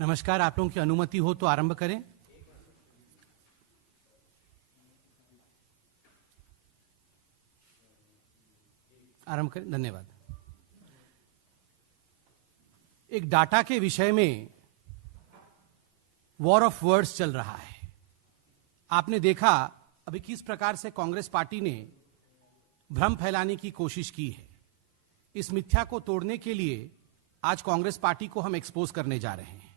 नमस्कार, आप लोगों की अनुमति हो तो आरंभ करें। आरंभ करें, धन्यवाद। एक डाटा के विषय में वॉर ऑफ वर्ड्स चल रहा है। आपने देखा अभी किस प्रकार से कांग्रेस पार्टी ने भ्रम फैलाने की कोशिश की है। इस मिथ्या को तोड़ने के लिए आज कांग्रेस पार्टी को हम एक्सपोज करने जा रहे हैं।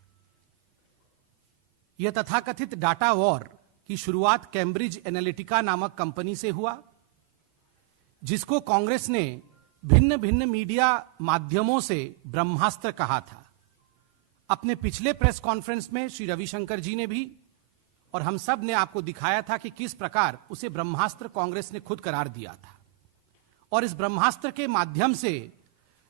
यह तथाकथित डाटा वॉर की शुरुआत कैम्ब्रिज एनालिटिका नामक कंपनी से हुआ, जिसको कांग्रेस ने भिन्न भिन्न मीडिया माध्यमों से ब्रह्मास्त्र कहा था। अपने पिछले प्रेस कॉन्फ्रेंस में श्री रविशंकर जी ने भी और हम सब ने आपको दिखाया था कि किस प्रकार उसे ब्रह्मास्त्र कांग्रेस ने खुद करार दिया था। और इस ब्रह्मास्त्र के माध्यम से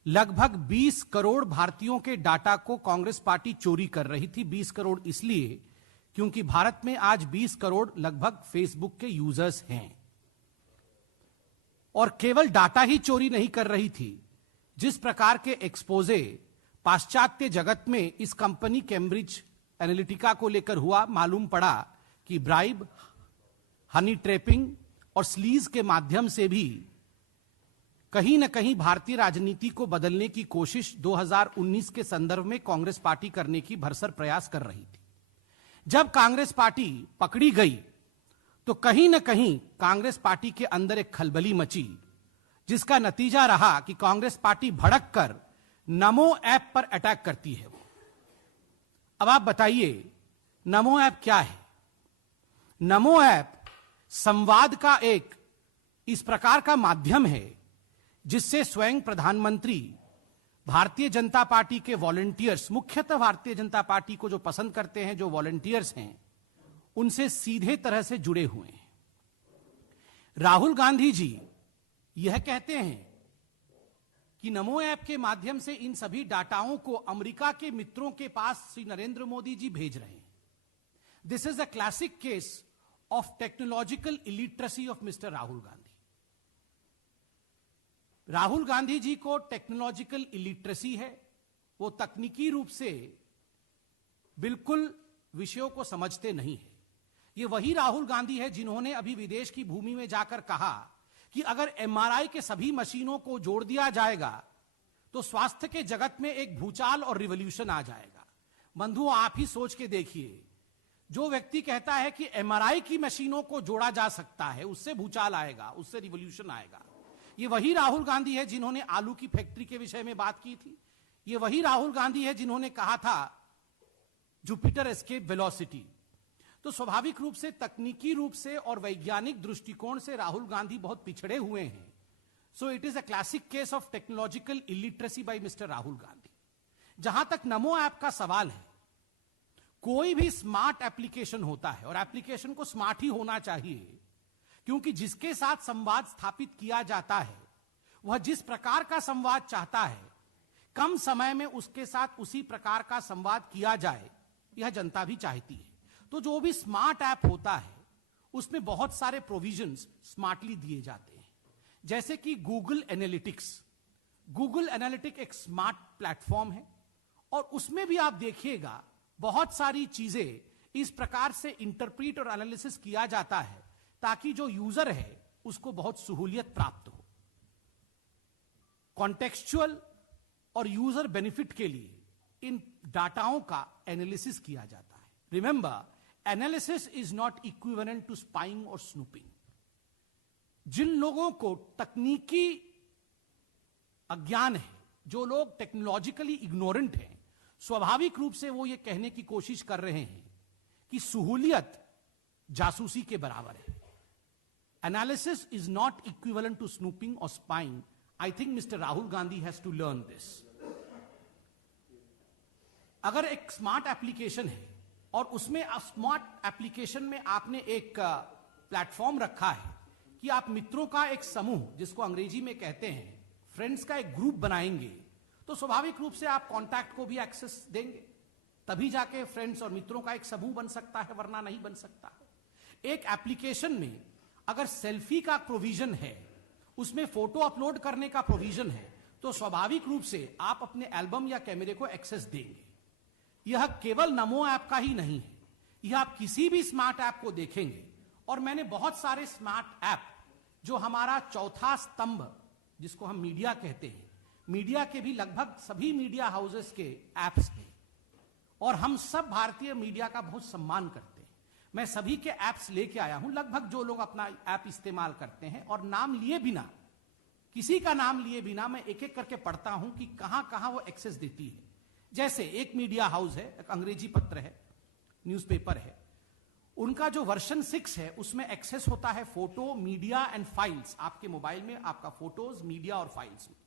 लगभग 20 करोड़ भारतीयों के डाटा को कांग्रेस पार्टी चोरी कर रही थी। 20 करोड़ इसलिए क्योंकि भारत में आज 20 करोड़ लगभग फेसबुक के यूजर्स हैं। और केवल डाटा ही चोरी नहीं कर रही थी, जिस प्रकार के एक्सपोजे पाश्चात्य जगत में इस कंपनी कैम्ब्रिज एनालिटिका को लेकर हुआ, मालूम पड़ा कि ब्राइब, हनी ट्रैपिंग और स्लीज के माध्यम से भी कहीं न कहीं भारतीय राजनीति को बदलने की कोशिश 2019 के संदर्भ में कांग्रेस पार्टी करने की भरसक प्रयास कर रही थी। जब कांग्रेस पार्टी पकड़ी गई तो कहीं न कहीं कांग्रेस पार्टी के अंदर एक खलबली मची, जिसका नतीजा रहा कि कांग्रेस पार्टी भड़क कर नमो ऐप पर अटैक करती है। अब आप बताइए, नमो ऐप क्या है? नमो ऐप संवाद का एक इस प्रकार का माध्यम है जिससे स्वयं प्रधानमंत्री भारतीय जनता पार्टी के वॉलंटियर्स, मुख्यतः भारतीय जनता पार्टी को जो पसंद करते हैं, जो वॉलंटियर्स हैं, उनसे सीधे तरह से जुड़े हुए हैं। राहुल गांधी जी यह कहते हैं कि नमो ऐप के माध्यम से इन सभी डाटाओं को अमेरिका के मित्रों के पास श्री नरेंद्र मोदी जी भेज रहे हैं। This is a classic case of technological illiteracy of mister Rahul Gandhi. Rahul Gandhi ji को टेक्नोलॉजिकल इलिटरेसी है, वो तकनीकी रूप से बिल्कुल विषयों को समझते नहीं है। ये वही राहुल गांधी है जिन्होंने अभी विदेश की भूमि में जाकर कहा कि अगर एमआरआई के सभी मशीनों को जोड़ दिया जाएगा तो स्वास्थ्य के जगत में एक भूचाल और रिवॉल्यूशन आ जाएगा। बंधुओं, आप ही सोच के देखिए, जो व्यक्ति कहता है कि एमआरआई की मशीनों को जोड़ा जा सकता है, उससे भूचाल आएगा, उससे रिवॉल्यूशन आएगा। ये वही राहुल गांधी है जिन्होंने आलू की फैक्ट्री के विषय में बात की थी। ये वही राहुल गांधी है जिन्होंने कहा था जुपिटर एस्केप वेलोसिटी। तो स्वाभाविक रूप से, तकनीकी रूप से और वैज्ञानिक दृष्टिकोण से राहुल गांधी बहुत पिछड़े हुए हैं। So it is a classic case of technological illiteracy by mister Rahul Gandhi. जहां तक नमो ऐप का सवाल है, कोई भी स्मार्ट एप्लीकेशन होता है और एप्लीकेशन को स्मार्ट ही होना चाहिए, क्योंकि जिसके साथ संवाद स्थापित किया जाता है वह जिस प्रकार का संवाद चाहता है, कम समय में उसके साथ उसी प्रकार का संवाद किया जाए, यह जनता भी चाहती है। तो जो भी स्मार्ट ऐप होता है उसमें बहुत सारे प्रोविजंस स्मार्टली दिए जाते हैं, जैसे कि गूगल एनालिटिक्स। गूगल एनालिटिक्स एक स्मार्ट प्लेटफॉर्म है और उसमें भी आप देखिएगा बहुत सारी चीजें इस प्रकार से इंटरप्रीट और एनालिसिस किया जाता है ताकि जो यूजर है उसको बहुत सहूलियत प्राप्त हो। कॉन्टेक्सचुअल और यूजर बेनिफिट के लिए इन डाटाओं का एनालिसिस किया जाता है। Remember, analysis is not equivalent to spying और स्नूपिंग। जिन लोगों को तकनीकी अज्ञान है, जो लोग टेक्नोलॉजिकली इग्नोरेंट हैं, स्वाभाविक रूप से वो ये कहने की कोशिश कर रहे हैं कि सहूलियत जासूसी के बराबर है। Analysis is not equivalent to snooping or spying. I think Mr. Rahul Gandhi has to learn this. अगर एक स्मार्ट एप्लीकेशन है और उसमें स्मार्ट एप्लीकेशन में आपने एक प्लेटफॉर्म रखा है कि आप मित्रों का एक समूह, जिसको अंग्रेजी में कहते हैं फ्रेंड्स का एक ग्रुप बनाएंगे, तो स्वाभाविक रूप से आप कॉन्टैक्ट को भी एक्सेस देंगे, तभी जाके फ्रेंड्स और मित्रों का एक समूह बन सकता है, वरना नहीं बन सकता। एक एप्लीकेशन में अगर सेल्फी का प्रोविजन है, उसमें फोटो अपलोड करने का प्रोविजन है, तो स्वाभाविक रूप से आप अपने एल्बम या कैमरे को एक्सेस देंगे। यह केवल नमो ऐप का ही नहीं है, यह आप किसी भी स्मार्ट ऐप को देखेंगे, और मैंने बहुत सारे स्मार्ट ऐप जो हमारा चौथा स्तंभ जिसको हम मीडिया कहते हैं, मीडिया के भी लगभग सभी मीडिया हाउसेस के ऐप्स थे, और हम सब भारतीय मीडिया का बहुत सम्मान करते हैं। मैं सभी के ऐप्स लेके आया हूं, लगभग जो लोग अपना ऐप इस्तेमाल करते हैं, और नाम लिए बिना, किसी का नाम लिए बिना मैं एक एक करके पढ़ता हूं कि कहां कहां वो एक्सेस देती है। जैसे एक मीडिया हाउस है, एक अंग्रेजी पत्र है, न्यूज़पेपर है, उनका जो वर्जन 6 है उसमें एक्सेस होता है फोटो, मीडिया एंड फाइल्स। आपके मोबाइल में आपका फोटोज, मीडिया और फाइल्स में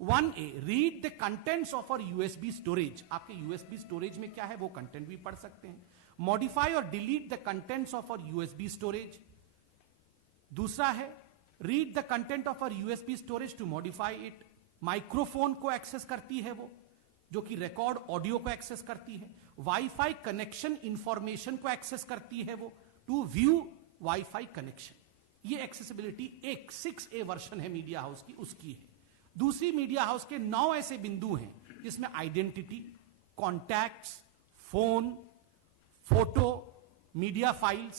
1A, read the contents of और यूएसबी स्टोरेज। आपके यूएसबी स्टोरेज में क्या है वो कंटेंट भी पढ़ सकते हैं। मॉडिफाई और डिलीट द कंटेंट्स ऑफ और यूएसबी स्टोरेज। दूसरा है रीड द कंटेंट ऑफ और USB storage to modify it. Microphone को एक्सेस करती है वो, जो कि रिकॉर्ड ऑडियो को एक्सेस करती है। वाईफाई कनेक्शन इंफॉर्मेशन को एक्सेस करती है वो, टू व्यू वाईफाई कनेक्शन। ये एक्सेसिबिलिटी एक 6A वर्जन है मीडिया हाउस की, उसकी है। दूसरी मीडिया हाउस के 9 ऐसे बिंदु हैं जिसमें identity, contacts, phone, photo, media files,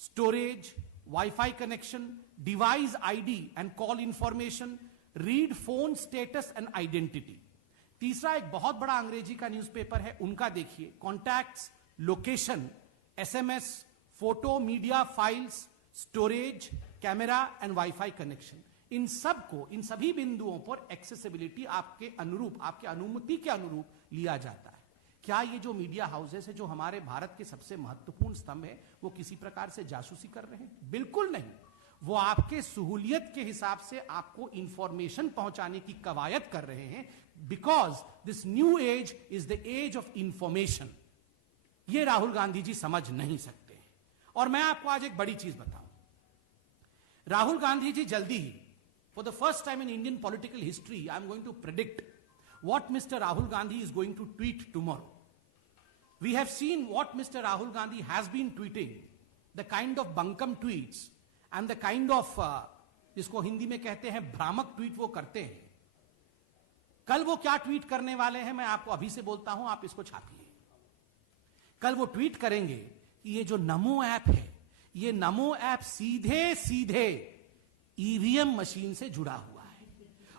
storage, wifi connection, device ID and call information, read phone status and identity. तीसरा एक बहुत बड़ा अंग्रेजी का न्यूज़पेपर है, उनका देखिए, contacts, location, SMS, photo, media files, storage, camera and WiFi connection. इन सबको, इन सभी बिंदुओं पर एक्सेसिबिलिटी आपके अनुरूप, आपके अनुमति के अनुरूप लिया जाता है। क्या ये जो मीडिया हाउसेस है, जो हमारे भारत के सबसे महत्वपूर्ण स्तंभ है, वो किसी प्रकार से जासूसी कर रहे हैं? बिल्कुल नहीं। वो आपके सहूलियत के हिसाब से आपको इंफॉर्मेशन पहुंचाने की कवायद कर रहे हैं, because this new age is the age of information. ये राहुल गांधी जी समझ नहीं सकते। और मैं आपको आज एक बड़ी चीज बताऊं, राहुल गांधी जी जल्दी ही, for the first time in Indian political history, I am going to predict what Mr. Rahul Gandhi is going to tweet tomorrow. We have seen what Mr. Rahul Gandhi has been tweeting, the kind of bunkum tweets and the kind of जिसको हिंदी में कहते हैं भ्रामक tweet वो करते हैं। कल वो क्या ट्वीट करने वाले हैं मैं आपको अभी से बोलता हूं, आप इसको छापिए। कल वो ट्वीट करेंगे कि ये जो नमो ऐप है, ये नमो ऐप सीधे सीधे ईवीएम मशीन से जुड़ा हुआ है,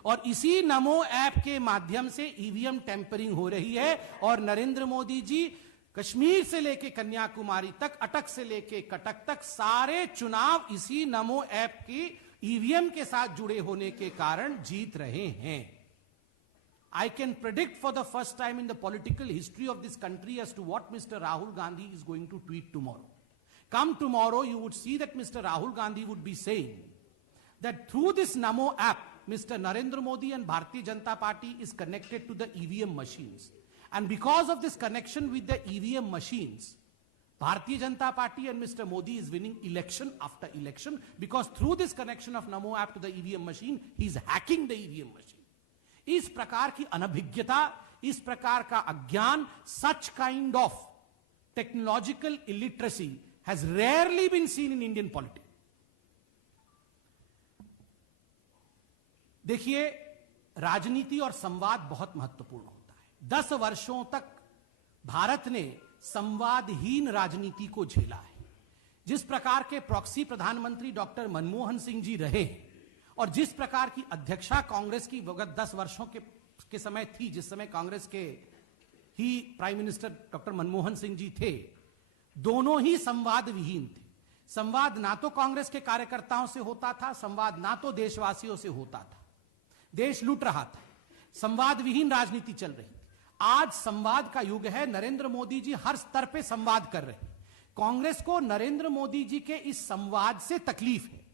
और इसी नमो ऐप के माध्यम से ईवीएम टेम्परिंग हो रही है, और नरेंद्र मोदी जी कश्मीर से लेके कन्याकुमारी तक, अटक से लेके कटक तक सारे चुनाव इसी नमो ऐप की ईवीएम के साथ जुड़े होने के कारण जीत रहे हैं। I can predict for the first time in the political history of this country as to what Mr. Rahul Gandhi is going to tweet tomorrow. Come tomorrow, you would see that Mr. Rahul Gandhi would be saying that through this Namo app, Mr. Narendra Modi and Bharatiya Janata Party is connected to the EVM machines. And because of this connection with the EVM machines, Bharatiya Janata Party and Mr. Modi is winning election after election, because through this connection of Namo app to the EVM machine, he is hacking the EVM machine. इस प्रकार की अनभिज्ञता, इस प्रकार का अज्ञान, such kind of technological illiteracy has rarely been seen in Indian politics. देखिए, राजनीति और संवाद बहुत महत्वपूर्ण होता है। 10 वर्षों तक भारत ने संवादहीन राजनीति को झेला है। जिस प्रकार के प्रॉक्सी प्रधानमंत्री डॉक्टर मनमोहन सिंह जी रहे हैं, और जिस प्रकार की अध्यक्षा कांग्रेस की विगत 10 वर्षों के समय थी, जिस समय कांग्रेस के ही prime minister doctor Manmohan Singh ji थे, दोनों ही संवाद विहीन थे। संवाद ना तो कांग्रेस के कार्यकर्ताओं से होता था, संवाद ना तो देशवासियों से होता था। देश लूट रहा था, संवाद विहीन राजनीति चल रही थी। आज संवाद का युग है। नरेंद्र मोदी जी हर स्तर पे संवाद कर रहे हैं। कांग्रेस को नरेंद्र मोदी जी के इस संवाद से तकलीफ है।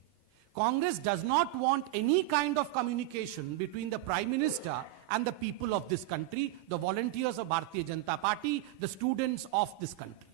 Congress does not want any kind of communication between the Prime Minister and the people of this country, the volunteers of Bharatiya Janata Party, the students of this country.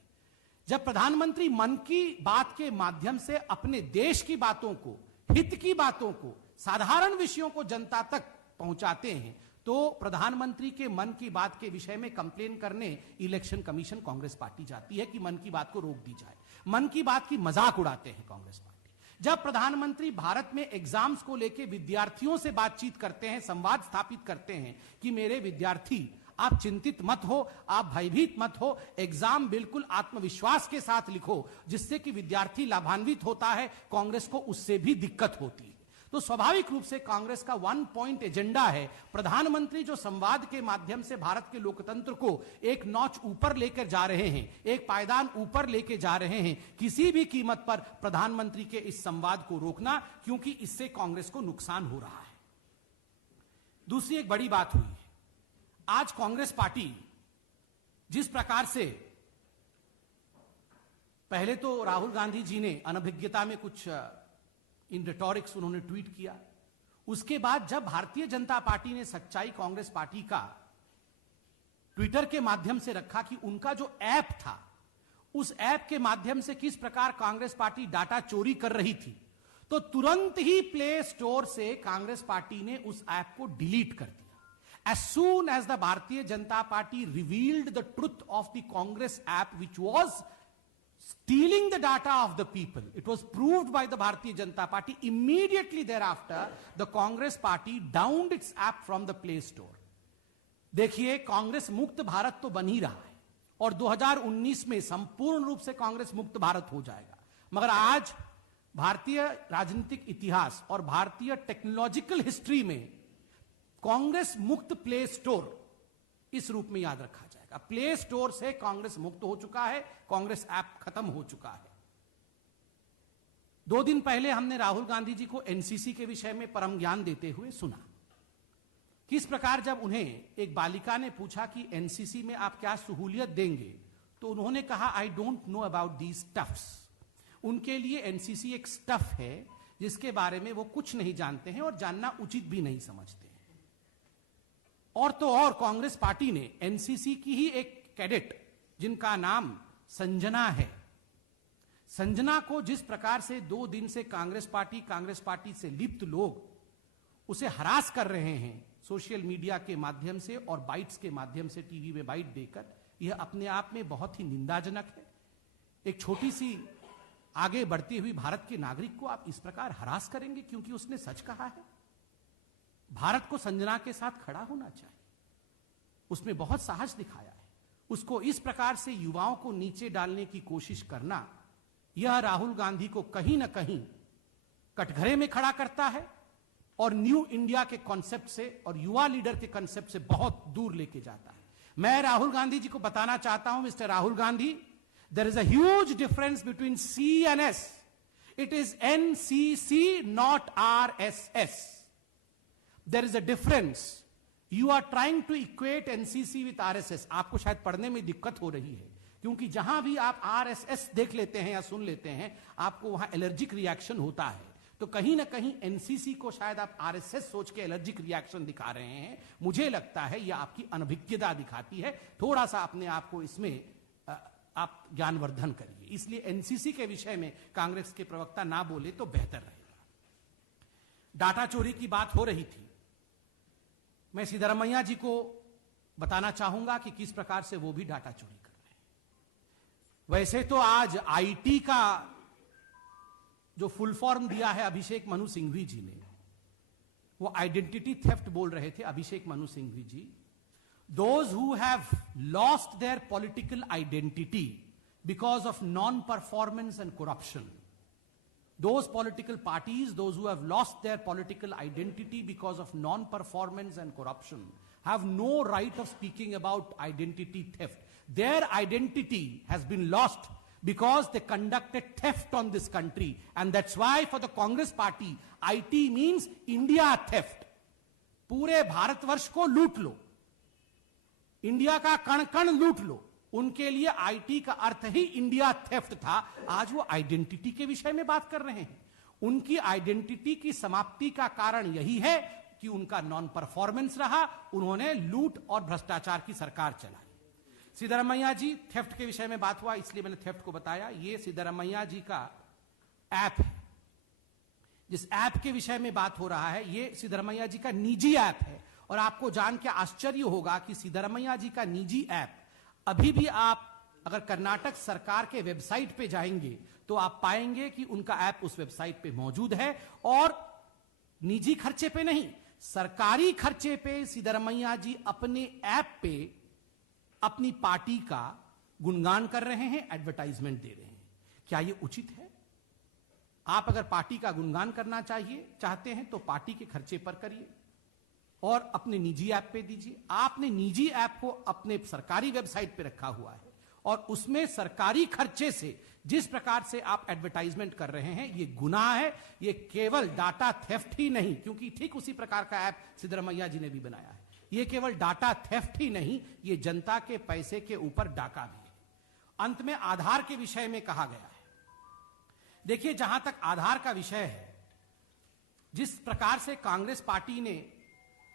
जब प्रधानमंत्री मन की बात के माध्यम से अपने देश की बातों को, हित की बातों को, साधारण विषयों को जनता तक पहुंचाते हैं, तो प्रधानमंत्री के मन की बात के विषय में कंप्लेन करने इलेक्शन कमीशन कांग्रेस पार्टी जाती है कि मन की बात को रोक दी जाए। मन की बात की मजाक उड़ाते हैं कांग्रेस पार्टी। जब प्रधानमंत्री भारत में एग्जाम्स को लेकर विद्यार्थियों से बातचीत करते हैं, संवाद स्थापित करते हैं कि मेरे विद्यार्थी आप चिंतित मत हो, आप भयभीत मत हो, एग्जाम बिल्कुल आत्मविश्वास के साथ लिखो, जिससे कि विद्यार्थी लाभान्वित होता है, कांग्रेस को उससे भी दिक्कत होती है। तो स्वाभाविक रूप से कांग्रेस का 1 पॉइंट एजेंडा है, प्रधानमंत्री जो संवाद के माध्यम से भारत के लोकतंत्र को एक नॉच ऊपर लेकर जा रहे हैं, एक पायदान ऊपर लेकर जा रहे हैं, किसी भी कीमत पर प्रधानमंत्री के इस संवाद को रोकना, क्योंकि इससे कांग्रेस को नुकसान हो रहा है। दूसरी एक बड़ी बात हुई है, आज कांग्रेस पार्टी जिस प्रकार से, पहले तो राहुल गांधी जी ने अनभिज्ञता में कुछ इन रिटोरिक्स उन्होंने ट्वीट किया, उसके बाद जब भारतीय जनता पार्टी ने सच्चाई कांग्रेस पार्टी का ट्विटर के माध्यम से रखा कि उनका जो ऐप था, उस ऐप के माध्यम से किस प्रकार कांग्रेस पार्टी डाटा चोरी कर रही थी, तो तुरंत ही प्ले स्टोर से कांग्रेस पार्टी ने उस ऐप को डिलीट कर दिया। As soon as the Bharatiya Janata party revealed the truth of the Congress app which was stealing the data of the people, it was proved by the Bharatiya Janata Party. Immediately thereafter, the Congress party downed its app from the Play Store. देखिए, कांग्रेस मुक्त भारत तो बन ही रहा है और 2019 में संपूर्ण रूप से कांग्रेस मुक्त भारत हो जाएगा, मगर आज भारतीय राजनीतिक इतिहास और भारतीय टेक्नोलॉजिकल हिस्ट्री में कांग्रेस मुक्त प्ले स्टोर इस रूप में याद रखा जाएगा। प्ले स्टोर से कांग्रेस मुक्त हो चुका है, कांग्रेस ऐप खत्म हो चुका है। 2 दिन पहले हमने राहुल गांधी जी को एनसीसी के विषय में परम ज्ञान देते हुए सुना। किस प्रकार जब उन्हें एक बालिका ने पूछा कि एनसीसी में आप क्या सहूलियत देंगे, तो उन्होंने कहा I don't know about these stuffs. उनके लिए एनसीसी एक स्टफ है जिसके बारे में वो कुछ नहीं जानते हैं और जानना उचित भी नहीं समझते हैं। और तो और कांग्रेस पार्टी ने एनसीसी की ही एक कैडेट जिनका नाम संजना है, संजना को जिस प्रकार से 2 दिन से कांग्रेस पार्टी से लिप्त लोग उसे हरास कर रहे हैं सोशल मीडिया के माध्यम से और बाइट्स के माध्यम से, टीवी में बाइट देकर, यह अपने आप में बहुत ही निंदाजनक है। एक छोटी सी आगे बढ़ती हुई भारत के नागरिक को आप इस प्रकार हरास करेंगे क्योंकि उसने सच कहा है। भारत को संजना के साथ खड़ा होना चाहिए, उसमें बहुत साहस दिखाया है। उसको इस प्रकार से युवाओं को नीचे डालने की कोशिश करना, यह राहुल गांधी को कहीं ना कहीं कटघरे में खड़ा करता है और न्यू इंडिया के कॉन्सेप्ट से और युवा लीडर के कॉन्सेप्ट से बहुत दूर लेके जाता है। मैं राहुल गांधी जी को बताना चाहता हूं, mister Rahul Gandhi, there is a huge difference between C and S. It is NCC, not RSS. There is a difference. You are trying to equate NCC with RSS. आपको शायद पढ़ने में दिक्कत हो रही है, क्योंकि जहां भी आप RSS देख लेते हैं या सुन लेते हैं, आपको वहां एलर्जिक रिएक्शन होता है। तो कहीं ना कहीं एनसीसी को शायद आप RSS सोच के एलर्जिक रिएक्शन दिखा रहे हैं। मुझे लगता है यह आपकी अनभिज्ञता दिखाती है। थोड़ा सा अपने आप को इसमें आप ज्ञानवर्धन करिए। इसलिए एनसीसी के विषय में कांग्रेस के प्रवक्ता ना बोले तो बेहतर रहेगा। डाटा चोरी की बात हो रही थी, मैं सिद्धरमैया जी को बताना चाहूंगा कि किस प्रकार से वो भी डाटा चोरी कर रहे हैं। वैसे तो आज आईटी का जो फुल फॉर्म दिया है अभिषेक मनु सिंघवी जी ने, वो आइडेंटिटी थेफ्ट बोल रहे थे Abhishek Manu Singhvi ji. Those who have lost their political identity because of non performance and corruption, those political parties, those who have lost their political identity because of non-performance and corruption, have no right of speaking about identity theft. Their identity has been lost because they conducted theft on this country, and that's why for the Congress party, IT means India theft. पूरे भारतवर्ष को लूट लो, India का कण कण लूट लो। उनके लिए IT का अर्थ ही इंडिया थेफ्ट था। आज वो आइडेंटिटी के विषय में बात कर रहे हैं। उनकी आइडेंटिटी की समाप्ति का कारण यही है कि उनका नॉन परफॉर्मेंस रहा, उन्होंने लूट और भ्रष्टाचार की सरकार चलाई। सिद्धरमैया जी, थेफ्ट के विषय में बात हुआ इसलिए मैंने थेफ्ट को बताया। ये सिद्धरमैया जी का ऐप है, जिस ऐप के विषय में बात हो रहा है, ये सिद्धरमैया जी का निजी ऐप है। और आपको जान के आश्चर्य होगा कि सिद्धरमैया जी का निजी ऐप अभी भी आप अगर कर्नाटक सरकार के वेबसाइट पे जाएंगे तो आप पाएंगे कि उनका ऐप उस वेबसाइट पे मौजूद है और निजी खर्चे पे नहीं, सरकारी खर्चे पे सिद्धरमैया जी अपने ऐप पे अपनी पार्टी का गुणगान कर रहे हैं, एडवर्टाइजमेंट दे रहे हैं। क्या यह उचित है? आप अगर पार्टी का गुणगान करना चाहते हैं तो पार्टी के खर्चे पर करिए और अपने निजी ऐप पे दीजिए। आपने निजी ऐप को अपने सरकारी वेबसाइट पे रखा हुआ है और उसमें सरकारी खर्चे से जिस प्रकार से आप एडवर्टाइजमेंट कर रहे हैं, यह गुनाह है। यह केवल डाटा थेफ्ट ही नहीं, क्योंकि ठीक उसी प्रकार का ऐप सिद्धरमैया जी ने भी बनाया है। यह केवल डाटा थेफ्ट ही नहीं, यह जनता के पैसे के ऊपर डाका भी है। अंत में आधार के विषय में कहा गया है। देखिए, जहां तक आधार का विषय है, जिस प्रकार से कांग्रेस पार्टी ने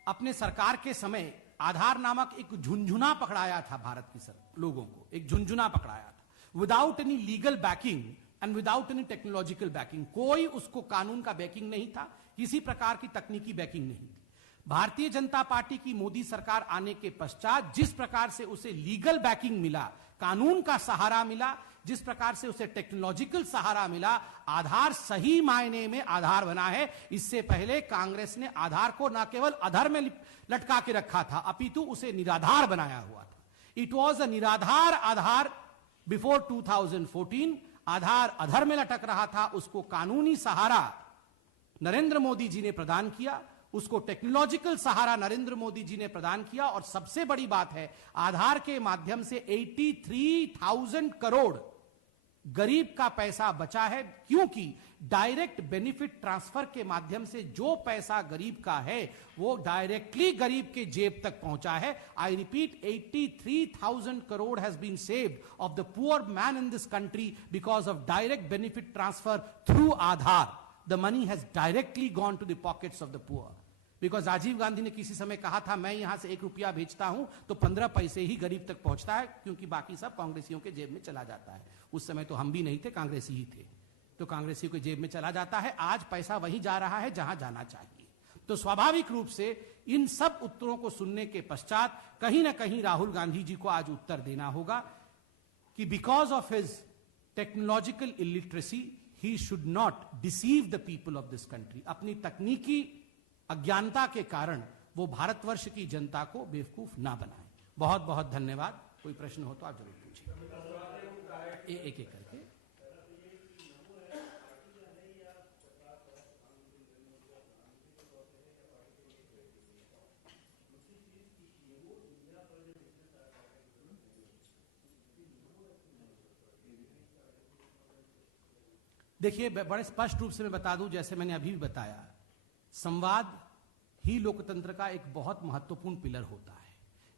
अपने सरकार के समय आधार नामक एक झुंझुना पकड़ाया था भारत की लोगों को, एक झुंझुना पकड़ाया था without any legal backing and without any technological banking. कोई उसको कानून का बैकिंग नहीं था, किसी प्रकार की तकनीकी बैकिंग नहीं थी। भारतीय जनता पार्टी की मोदी सरकार आने के पश्चात जिस प्रकार से उसे लीगल बैकिंग मिला, कानून का सहारा मिला, जिस प्रकार से उसे टेक्नोलॉजिकल सहारा मिला, आधार सही मायने में आधार बना है। इससे पहले कांग्रेस ने आधार को न केवल अधर में लटका के रखा था, अपितु उसे निराधार बनाया हुआ था। इट वॉज अ निराधार आधार बिफोर 2014। आधार अधर में लटक रहा था, उसको कानूनी सहारा नरेंद्र मोदी जी ने प्रदान किया, उसको टेक्नोलॉजिकल सहारा नरेंद्र मोदी जी ने प्रदान किया। और सबसे बड़ी बात है, आधार के माध्यम से 83,000 करोड़ गरीब का पैसा बचा है, क्योंकि डायरेक्ट बेनिफिट ट्रांसफर के माध्यम से जो पैसा गरीब का है वो डायरेक्टली गरीब के जेब तक पहुंचा है। I repeat, 83,000 crore has been saved of the poor man in this country because of direct benefit transfer through Aadhaar. The money has directly gone to the pockets of the poor. Because Rajiv Gandhi ने किसी समय कहा था, मैं यहां से 1 रुपया भेजता हूं तो 15 पैसे ही गरीब तक पहुंचता है, क्योंकि बाकी सब कांग्रेसियों के जेब में चला जाता है। उस समय तो हम भी नहीं थे, कांग्रेसी ही थे, तो कांग्रेसियों के जेब में चला जाता है। आज पैसा वहीं जा रहा है जहां जाना चाहिए। तो स्वाभाविक रूप से इन सब उत्तरों को सुनने के पश्चात कहीं ना कहीं राहुल गांधी जी को आज उत्तर देना होगा कि because of his technological illiteracy he should not deceive the people of this country. अपनी तकनीकी अज्ञानता के कारण वो भारतवर्ष की जनता को बेवकूफ ना बनाए। बहुत बहुत धन्यवाद। कोई प्रश्न हो तो आप जरूर पूछिए, एक एक करके। देखिए, बड़े स्पष्ट रूप से मैं बता दूं, जैसे मैंने अभी भी बताया, संवाद ही लोकतंत्र का एक बहुत महत्वपूर्ण पिलर होता है।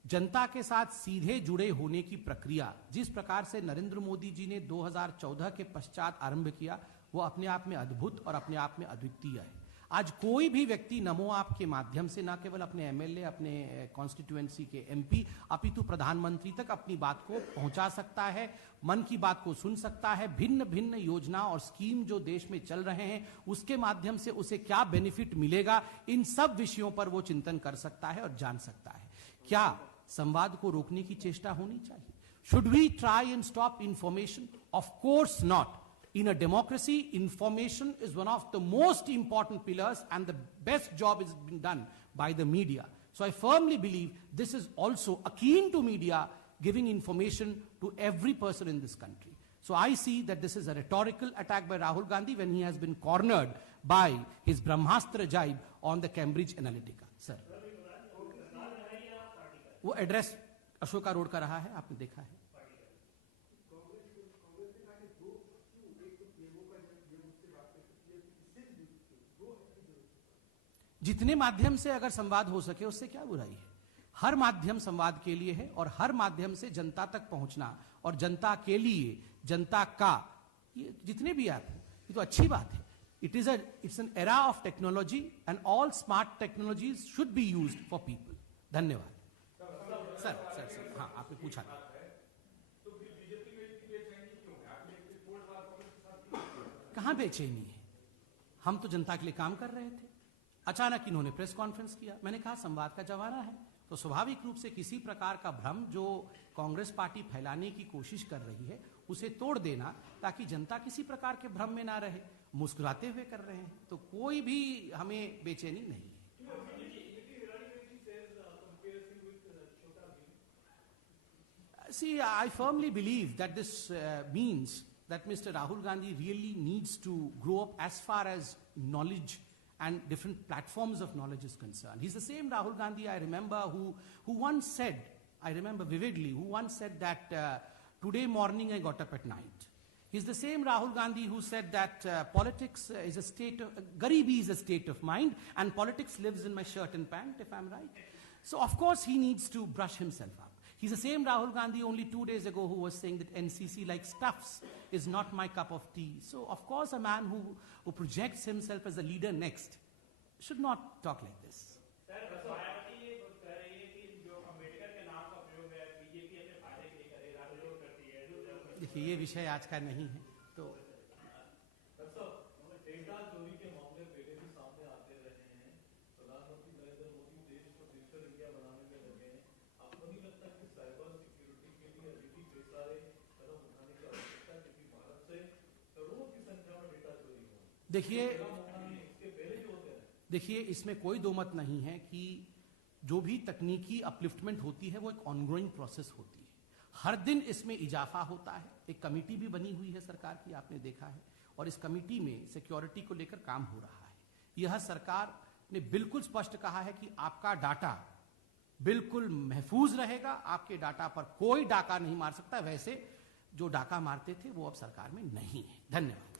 जनता के साथ सीधे जुड़े होने की प्रक्रिया जिस प्रकार से नरेंद्र मोदी जी ने 2014 के पश्चात आरंभ किया, वो अपने आप में अद्भुत और अपने आप में अद्वितीय है। आज कोई भी व्यक्ति नमो ऐप के माध्यम से न केवल अपने एमएलए, अपने कॉन्स्टिट्यूएंसी के एमपी, अपितु प्रधानमंत्री तक अपनी बात को पहुंचा सकता है, मन की बात को सुन सकता है। भिन्न भिन्न योजना और स्कीम जो देश में चल रहे हैं उसके माध्यम से उसे क्या बेनिफिट मिलेगा, इन सब विषयों पर वो चिंतन कर सकता है और जान सकता है। क्या संवाद को रोकने की चेष्टा होनी चाहिए? Should we try and stop information? Of course not. In a democracy, information is one of the most important pillars, and the best job is being done by the media. So I firmly believe this is also akin to media giving information to every person in this country. So I see that this is a rhetorical attack by Rahul Gandhi when he has been cornered by his Brahmastra jibe on the Cambridge Analytica. Sir, वो address Ashoka road का रहा है, आपने देखा है। जितने माध्यम से अगर संवाद हो सके उससे क्या बुराई है। हर माध्यम संवाद के लिए है और हर माध्यम से जनता तक पहुंचना और जनता के लिए, जनता का, ये जितने भी ऐप हैं, ये तो अच्छी बात है। It's an era of technology and all smart technologies should be used for people. धन्यवाद। सर, हाँ, आपने पूछा था। कहां बेचैनी है? हम तो जनता के लिए काम कर रहे थे। अचानक इन्होंने प्रेस कॉन्फ्रेंस किया। मैंने कहा संवाद का जमाना है, तो स्वाभाविक रूप से किसी प्रकार का भ्रम जो कांग्रेस पार्टी फैलाने की कोशिश कर रही है उसे तोड़ देना, ताकि जनता किसी प्रकार के भ्रम में ना रहे। मुस्कुराते हुए कर रहे हैं, तो कोई भी हमें बेचैनी नहीं है। See, I firmly believe that this means that Mr. Rahul Gandhi really needs to grow up as far as knowledge and different platforms of knowledge is concerned. He's the same Rahul Gandhi I remember who once said, I remember vividly, who once said that today morning I got up at night. He's the same Rahul Gandhi who said that politics is a state of, Garibi is a state of mind, and politics lives in my shirt and pant, if I'm right. So of course he needs to brush himself up. He's the same Rahul Gandhi only 2 days ago who was saying that NCC like stuffs is not my cup of tea. So of course a man who projects himself as a leader next should not talk like this. देखिए ये विषय आज का नहीं है तो data चोरी के मामले पहले भी सामने आते रहे हैं। प्रधानमंत्री नरेंद्र मोदी देश को डिजिटल इंडिया बनाने में लगे हैं। आपको नहीं लगता कि साइबर सिक्योरिटी के लिए अभी भी कई सारे कदम उठाने की आवश्यकता है, क्योंकि भारत से करोड़ों की संख्या में डेटा चोरी हो? देखिए इसमें कोई दो मत नहीं है कि जो भी तकनीकी अपलिफ्टमेंट होती है वो एक ऑनगोइंग प्रोसेस होती है। हर दिन इसमें इजाफा होता है। एक कमेटी भी बनी हुई है सरकार की, आपने देखा है, और इस कमेटी में सिक्योरिटी को लेकर काम हो रहा है। यह सरकार ने बिल्कुल स्पष्ट कहा है कि आपका डाटा बिल्कुल महफूज रहेगा, आपके डाटा पर कोई डाका नहीं मार सकता। वैसे जो डाका मारते थे वो अब सरकार में नहीं है। धन्यवाद।